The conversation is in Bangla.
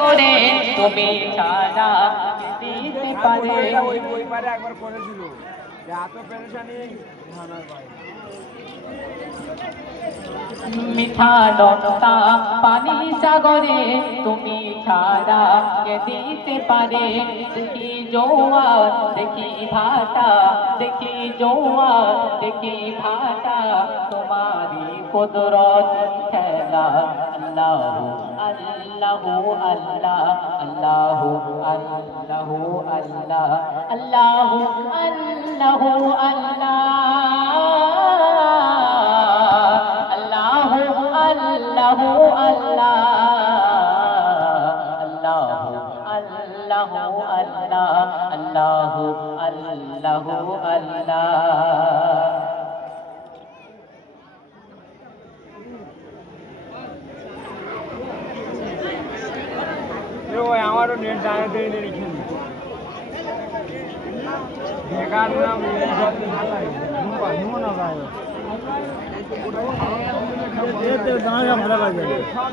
করে তুমি ছাড়া দিতে পারে ওই পারে একবার করেছিল যে এত পেরেশানি ধানার বাইরে মিঠা লতা পানি সাগরে তুমি ছাড়া কে দিতে পারে দেখি জোয়ার দেখি ভাটা দেখি জোয়ার দেখি ভাটা তোমারি কুদরত খেলা আল্লাহ আল্লাহ আল্লাহ আল্লাহ আল্লাহ আল্লাহ আল্লাহ আল্লাহ আল্লাহ আল্লাহ আল্লাহ আল্লাহ আল্লাহ আল্লাহ আল্লাহ আল্লাহ আমারও নেট জানা দিয়ে লিখে বেকার নাম ভালো লাগে